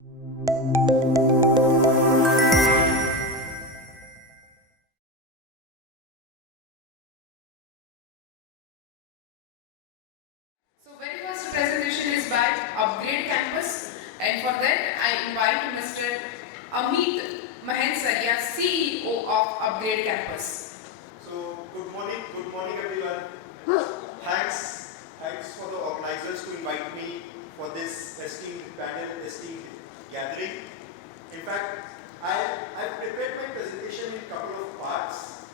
So very first presentation is by upGrad campus, and for that I invite Mr. Amit Mahensaria, CEO of upGrad campus. So good morning everyone. Thanks for the organizers to invite me for this esteemed panel, esteemed gathering. In fact, I've prepared my presentation in a couple of parts,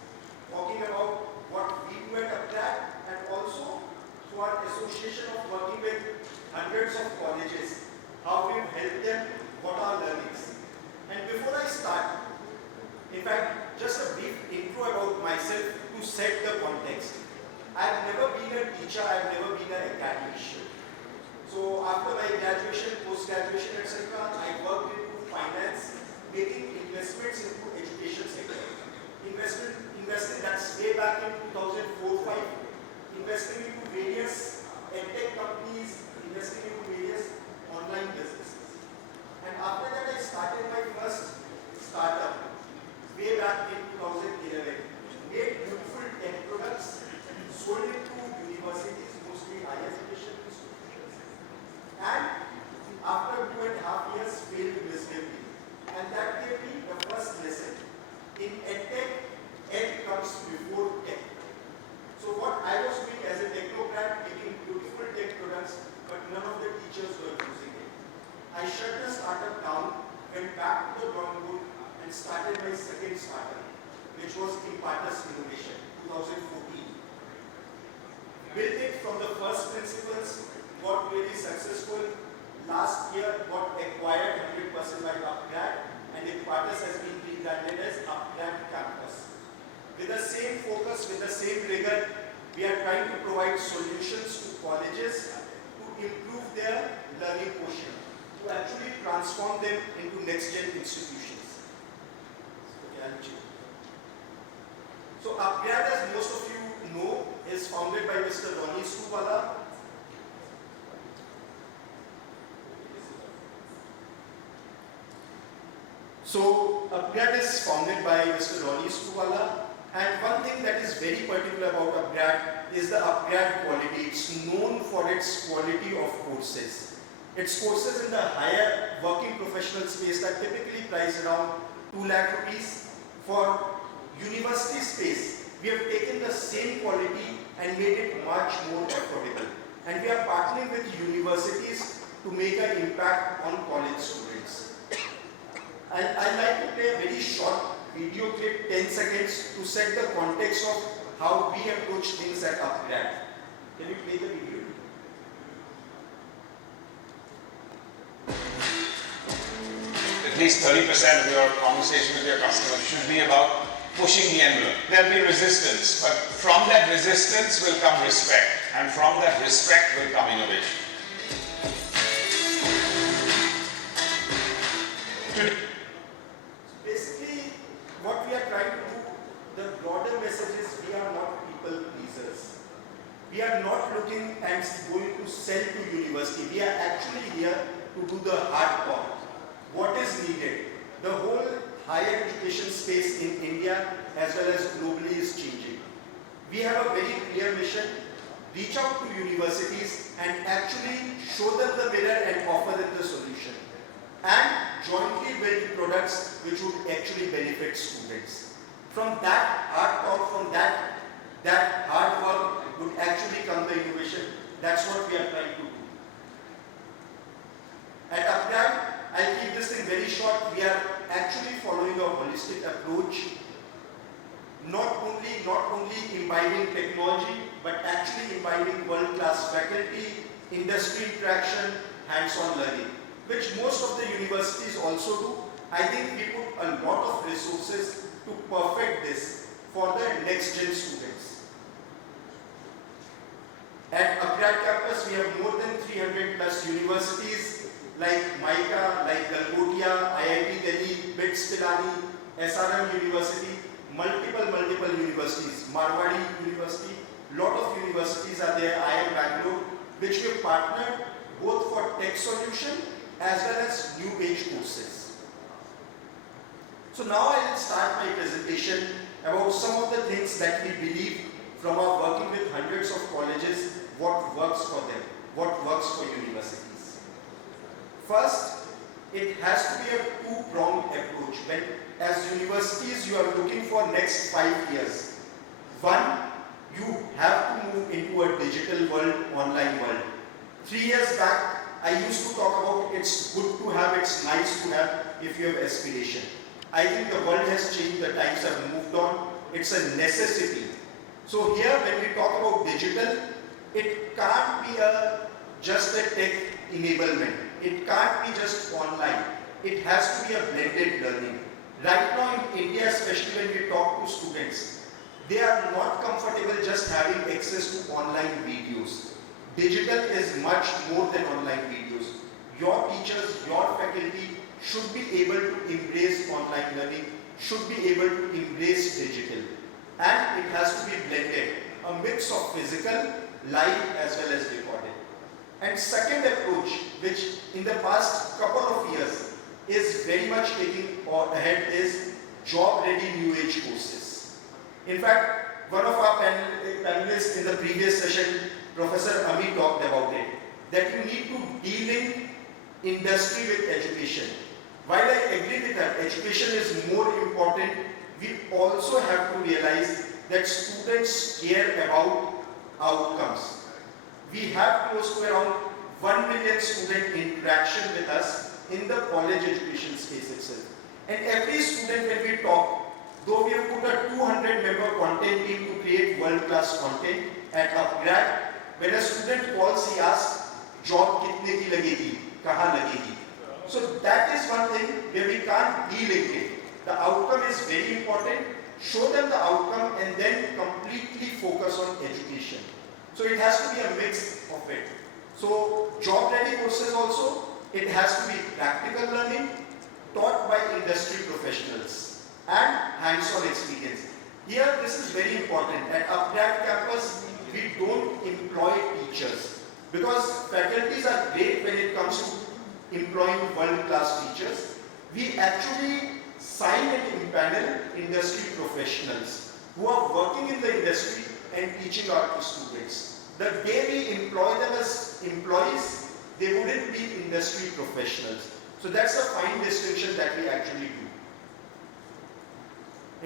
talking about what we do at upGrad and also through our association of working with hundreds of colleges, how we've helped them, what are learnings. And before I start, in fact, just a brief intro about myself to set the context. I've never been a teacher, I've never been an academician. So after my graduation, post-graduation, etc., I worked into finance, making investments into education sector. Investing that's way back in 2004-5, investing into various edtech companies, investing into various online businesses. And after that, I started my first startup way back in 2011. Made beautiful tech products, sold it to universities, mostly higher education institutions. And after 2.5 years, failed miserably. And that gave me the first lesson. In edtech, ed comes before tech. So what I was doing as a technocrat, making beautiful tech products, but none of the teachers were using it. I shut the startup down, went back to the drawing board, and started my second startup, which was Impartus Innovation, 2014. Built it from the first principles, got really successful. Last year got acquired 100% by upGrad, and Impartus has been rebranded as upGrad Campus. With the same focus, with the same rigor, we are trying to provide solutions to colleges to improve their learning quotient, to actually transform them into next-gen institutions. So upGrad, as most of you know, is founded by Mr. Ronnie Screwvala. So upGrad is founded by Mr. Ronnie Screwvala, and one thing that is very particular about upGrad is the upGrad quality. It's known for its quality of courses. Its courses in the higher working professional space that typically price around 2 lakh rupees. For university space, we have taken the same quality and made it much more affordable. And we are partnering with universities to make an impact on college students. And I'd like to play a very short video clip, 10 seconds, to set the context of how we approach things at upGrad. Can you play the video? At least 30% of your conversation with your customers should be about pushing the envelope. There'll be resistance, but from that resistance will come respect, and from that respect will come innovation. Basically, what we are trying to do, the broader message is we are not people pleasers. We are not looking and going to sell to university. We are actually here to do the hard part. What is needed? The whole higher education space in India as well as globally is changing. We have a very clear mission: reach out to universities and actually show them the mirror and offer them the solution. And jointly build products which would actually benefit students. From that hard thought, from that hard work would actually come the innovation. That's what we are trying to do. At upGrad, I'll keep this thing very short. We are actually following a holistic approach, not only imbibing technology, but actually imbibing world-class faculty, industry interaction, hands-on learning, which most of the universities also do. I think we put a lot of resources to perfect this for the next-gen students. At upGrad campus, we have more than 300 plus universities like MICA, like Galgotia, IIT Delhi, BITS Pilani, SRM University, multiple universities, Marwadi University, lot of universities are there, IIM Bangalore, which we have partnered both for tech solution as well as new age courses. So now I will start my presentation about some of the things that we believe from our working with hundreds of colleges, what works for them, what works for universities. First, it has to be a two-pronged approach. When as universities you are looking for next 5 years. One, you have to move into a digital world, online world. 3 years back, I used to talk about it's good to have, it's nice to have if you have aspiration. I think the world has changed, the times have moved on, it's a necessity. So here when we talk about digital, it can't be just a tech enablement. It can't be just online. It has to be a blended learning. Right now in India, especially when we talk to students, they are not comfortable just having access to online videos. Digital is much more than online videos. Your teachers, your faculty should be able to embrace online learning, should be able to embrace digital. And it has to be blended, a mix of physical, live as well as recorded. And second approach, which in the past couple of years is very much taking ahead, is job-ready new age courses. In fact, one of our panelists in the previous session, Professor Amit, talked about it, that you need to de-link industry with education. While I agree with that, education is more important, we also have to realize that students care about outcomes. We have close to around 1 million student interaction with us in the college education space itself. And every student, when we talk, though we have put a 200-member content team to create world-class content at upGrad, when a student calls, he asks, job kitne ki lagegi, kahan lagegi. So that is one thing where we can't de-link it. The outcome is very important. Show them the outcome and then completely focus on education. So it has to be a mix of it. So job-ready courses also, it has to be practical learning taught by industry professionals and hands-on experience. Here this is very important. At upGrad campus, we don't employ teachers because faculties are great when it comes to employing world-class teachers. We actually sign and impanel industry professionals who are working in the industry and teaching our students. The day we employ them as employees, they wouldn't be industry professionals. So that's a fine distinction that we actually do.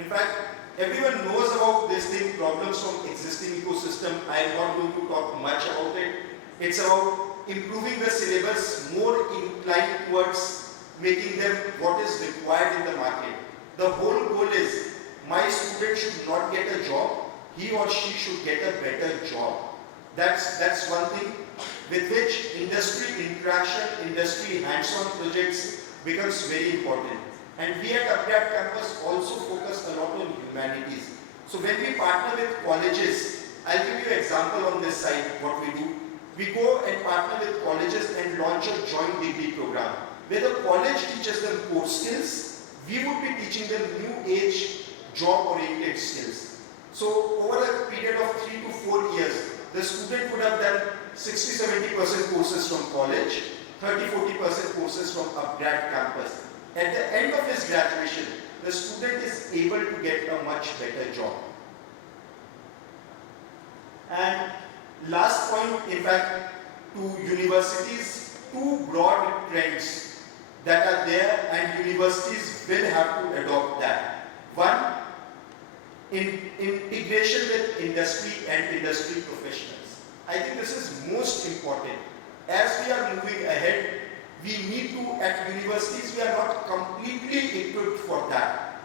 In fact, everyone knows about this thing, problems from existing ecosystem. I am not going to talk much about it. It's about improving the syllabus, more inclined towards making them what is required in the market. The whole goal is, my student should not get a job, he or she should get a better job. That's one thing with which industry interaction, industry hands-on projects becomes very important. And we at upGrad campus also focus a lot on humanities. So when we partner with colleges, I'll give you an example on this side, what we do. We go and partner with colleges and launch a joint degree program, where the college teaches them core skills, we would be teaching them new age job-oriented skills. So over a period of 3 to 4 years, the student would have done 60-70% courses from college, 30-40% courses from upGrad campus. At the end of his graduation, the student is able to get a much better job. And last point, in fact, to universities, two broad trends that are there and universities will have to adopt that. One, integration with industry and industry professionals. I think this is most important. As we are moving ahead, we need to, at universities, we are not completely equipped for that.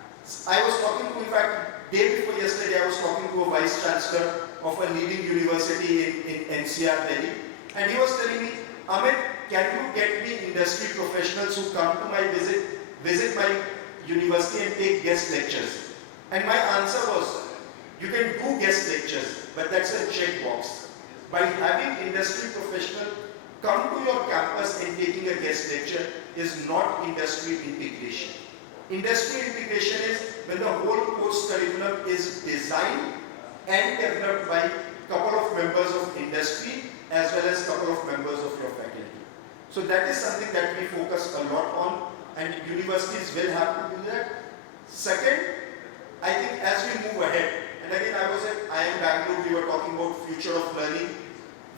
I was talking to, in fact, day before yesterday, I was talking to a vice chancellor of a leading university in NCR, Delhi, and he was telling me, Amit, can you get me industry professionals who come to my visit my university and take guest lectures? And my answer was, you can do guest lectures, but that's a checkbox. By having industry professional come to your campus and taking a guest lecture is not industry integration. Industry integration is when the whole course curriculum is designed and developed by a couple of members of industry as well as a couple of members of your faculty. So that is something that we focus a lot on, and universities will have to do that. Second, I think as we move ahead, and again I was at IIM Bangalore, we were talking about future of learning.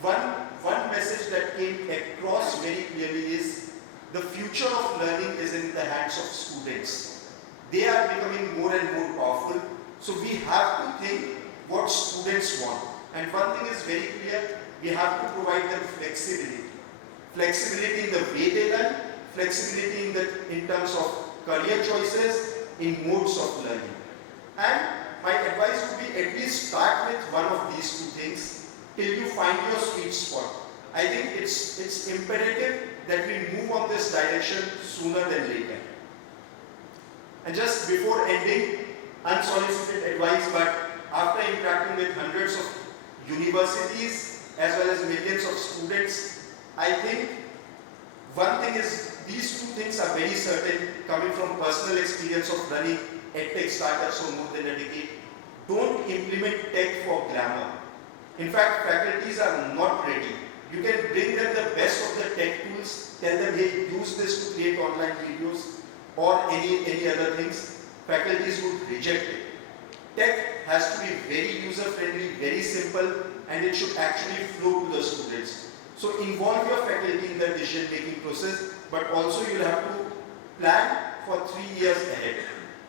One message that came across very clearly is the future of learning is in the hands of students. They are becoming more and more powerful, so we have to think what students want. And one thing is very clear, we have to provide them flexibility. Flexibility in the way they learn, flexibility in terms of career choices, in modes of learning. And my advice would be at least start with one of these two things till you find your sweet spot. I think it's imperative that we move on this direction sooner than later. And just before ending, unsolicited advice, but after interacting with hundreds of universities as well as millions of students, I think one thing is, these two things are very certain coming from personal experience of running edtech startups for more than a decade. Don't implement tech for glamour. In fact, faculties are not ready. You can bring them the best of the tech tools, tell them, hey, use this to create online videos or any other things. Faculties would reject it. Tech has to be very user-friendly, very simple, and it should actually flow to the students. So involve your faculty in the decision-making process, but also you'll have to plan for 3 years ahead.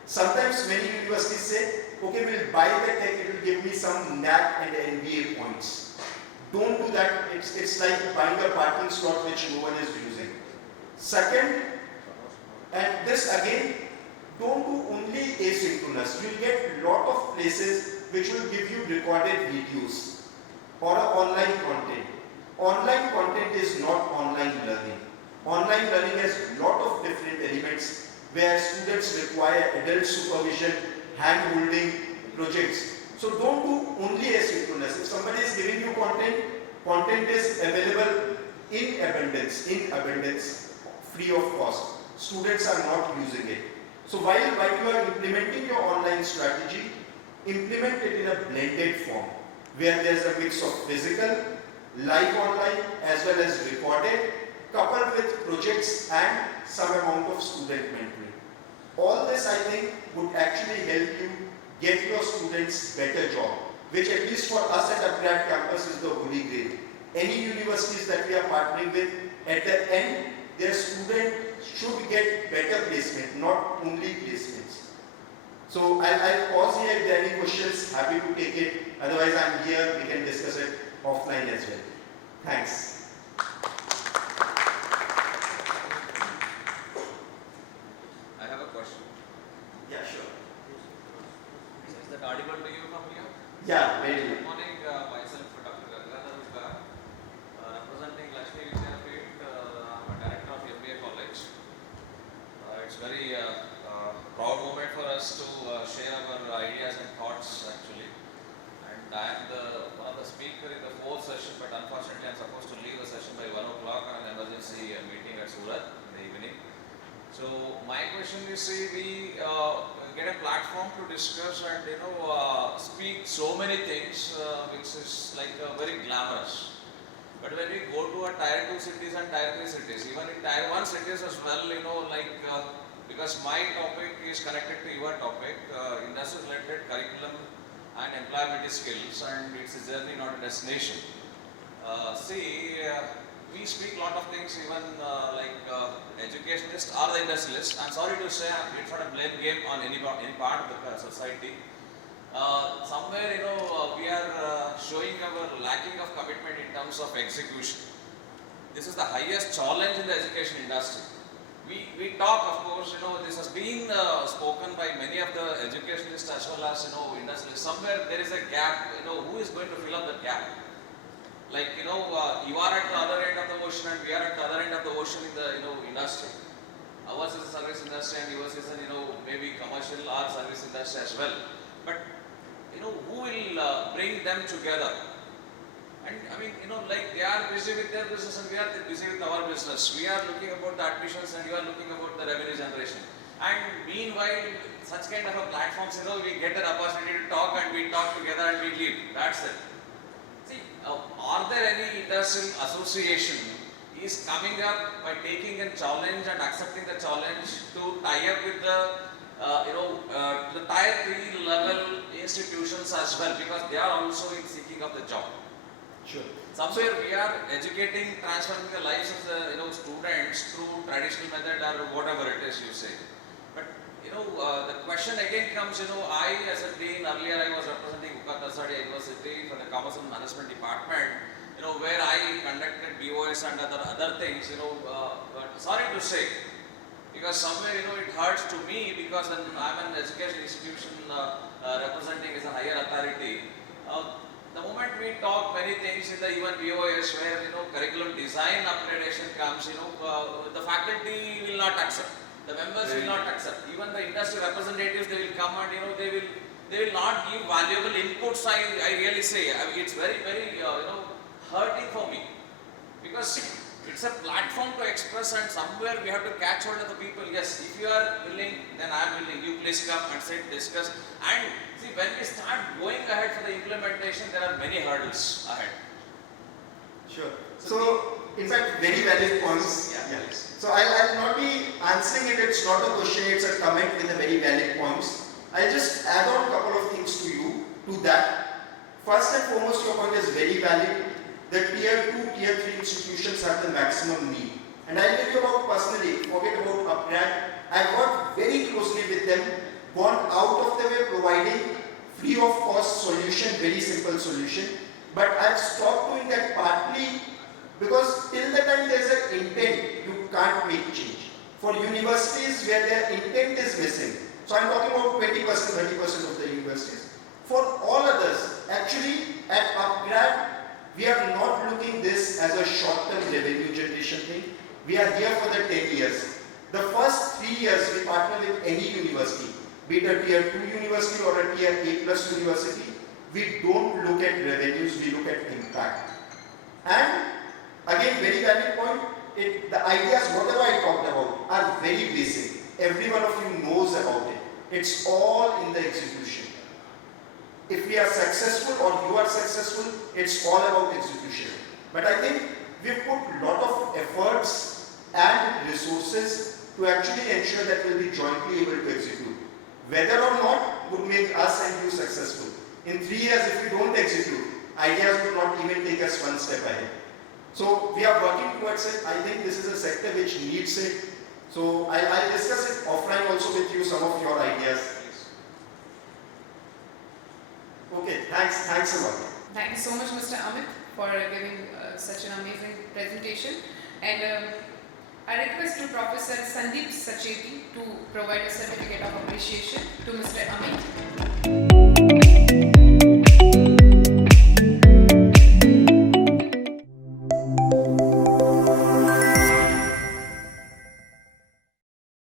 Sometimes many universities say, okay, we'll buy the tech, it will give me some NAC and NBA points. Don't do that. It's like buying a parking slot which no one is using. Second, and this again, don't do only asynchronous. You'll get a lot of places which will give you recorded videos or online content. Online content is not online learning. Online learning has a lot of different elements where students require adult supervision, hand-holding projects. So don't do only asynchronous. If somebody is giving you content, content is available in abundance, free of cost. Students are not using it. So while you are implementing your online strategy, implement it in a blended form, where there is a mix of physical, live online, as well as recorded, coupled with projects and some amount of student mentoring. All this, I think, would actually help you get your students better job, which at least for us at upGrad campus is the holy grail. Any universities that we are partnering with, at the end, their student should get better placement, not only placements. So I'll pause here. If there are any questions, happy to take it. Otherwise, I'm here. We can discuss it offline as well. Thanks. I have a question. Yeah, sure. Is that audible to you from here? Yeah, very Good good. morning, myself Dr. Ganganath, representing Lakshmi Vidyapeeth. I'm a director of MBA College. It's very proud moment for us to share our ideas and thoughts actually. And I am one of the speaker in the fourth session, but unfortunately I'm supposed to leave the session by 1 o'clock on an emergency meeting at Surat in the evening. So my question is, see, we get a platform to discuss and speak so many things which is like very glamorous. But when we go to a tier 2 cities and tier 3 cities, even in tier 1 cities as well, because my topic is connected to your topic, industry-related curriculum and employability skills, and it's a journey, not a destination. We speak a lot of things, even educationists or the industrialists. I'm sorry to say, it's not a blame game on any part of the society. Somewhere, we are showing our lacking of commitment in terms of execution. This is the highest challenge in the education industry. We talk, of course, this has been spoken by many of the educationists as well as, industrialists. Somewhere there is a gap, who is going to fill up that gap? You are at the other end of the ocean and we are at the other end of the ocean in the, industry. Ours is a service industry and yours is a, maybe commercial or service industry as well. But, who will bring them together? And they are busy with their business and we are busy with our business. We are looking about the admissions and you are looking about the revenue generation. And meanwhile, such kind of a platforms, we get an opportunity to talk and we talk together and we leave. That's it. See, are there any industrial association is coming up by taking a challenge and accepting the challenge to tie up with the the tier 3 level institutions as well, because they are also in seeking of the job. Sure. Somewhere we are educating, transforming the lives of the students through traditional method or whatever it is you say. But the question again comes, I as a dean, earlier I was representing Gujarat University for the Commerce and Management Department, where I conducted BOS and other things, but sorry to say, because somewhere it hurts to me, because when I'm an education institution representing as a higher authority. The moment we talk many things in the even BOS where curriculum design upgradation comes, the faculty will not accept, the members will not accept, even the industry representatives, they will come and they will not give valuable inputs. I really say it's very hurting for me, because it's a platform to express, and somewhere we have to catch hold of the people. Yes, if you are willing, then I am willing. You please come and sit, discuss. And see, when we start going ahead for the implementation, there are many hurdles ahead. Sure. So, in fact, very valid points. Yeah. So, I'll not be answering it. It's not a question, it's a comment with a very valid points. I'll just add on a couple of things to you, to that. First and foremost, your point is very valid. The tier 2, tier 3 institutions have the maximum need. And I'll tell you about personally, forget about upGrad. I've worked very closely with them, gone out of the way providing free of cost solution, very simple solution. But I've stopped doing that partly because till the time there's an intent, you can't make change. For universities where their intent is missing, so I'm talking about 20%, 30% of the universities. For all others, actually at upGrad, we are not looking this as a short-term revenue generation thing. We are here for the 10 years. The first 3 years we partner with any university, be it a tier 2 university or a tier A+ university. We don't look at revenues, we look at impact. And again, very valid point, the ideas, whatever I talked about, are very basic. Every one of you knows about it. It's all in the execution. If we are successful or you are successful, it's all about execution. But I think we've put a lot of efforts and resources to actually ensure that we'll be jointly able to execute. Whether or not would make us and you successful. In 3 years, if we don't execute, ideas would not even take us one step ahead. So we are working towards it. I think this is a sector which needs it. So I'll discuss it offline also with you, some of your ideas. Okay, thanks a lot. Thank you so much, Mr. Amit, for giving such an amazing presentation. And I request to Professor Sandeep Sacheti to provide a certificate of appreciation to Mr. Amit.